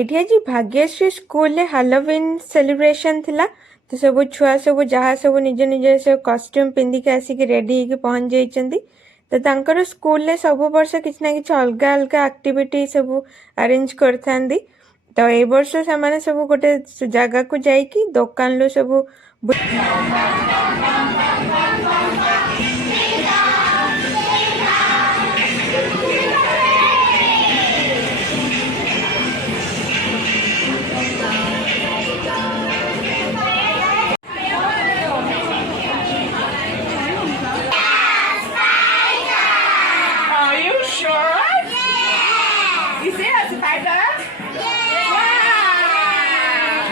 एठी आज भाग्यश्री स्कूल रे हालोवीन सेलिब्रेशन थिला तो सब छुआ सब जहाँ सब निज निज सब कॉस्ट्यूम पिंधि के आसिक रेडी होके पहुंच जाइछंती तो तांकर स्कूल रे सब वर्ष किछ ना किछ अलगा अलगा एक्टिविटी सब अरेंज करथांदी तो ए वर्ष से माने सब गोटे जगह को जाइकी दुकान लो सब Are you sure? Is it a spider? Wow!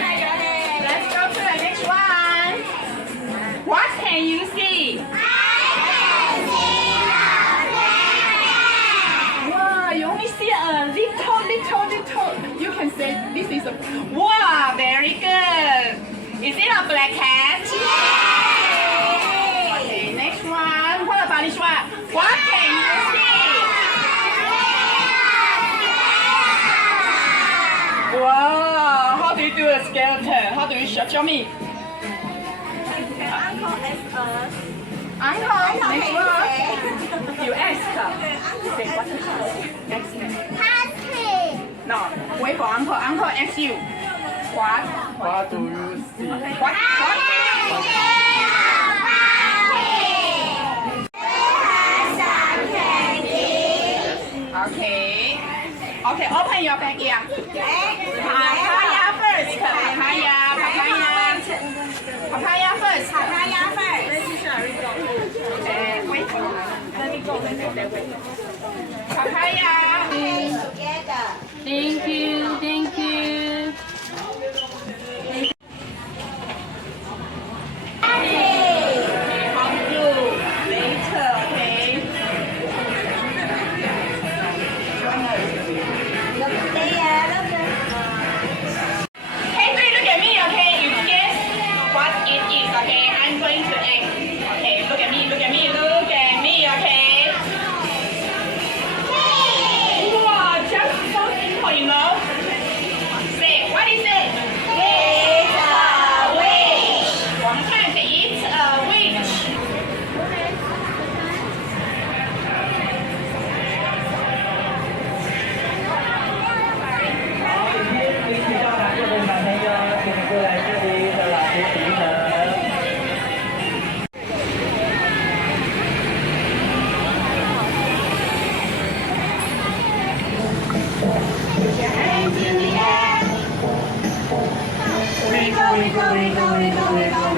Let's go to the next one. What can you see? Wow, you only see a little. You can say this is a. Wow, very good. Is it a black cat? Okay, next one. What about this one? What can you see? Wow, how do you do a skeleton? How do you show me? Uncle is us. Uncle, next one. You ask. Say what is next name? Happy. No, wait for uncle. Uncle asks you. What? What do you see? What? Okay. Okay, open your bag here. Papaya first. Papaya first. Wait. Let me go. Papaya. Thank you. How to do later, okay? Hey, please look at me, okay? You guess what it is, okay? I'm going to act. Okay, look at me, okay? Wow, just so simple, you know? Say, what is it? It's a witch. One time, say, it's a witch. Quý vị cho bạn cho mình bạn thấy tìm cô lại cái đi là cô tỷ là Wiggle, wiggle, wiggle, wiggle, wiggle.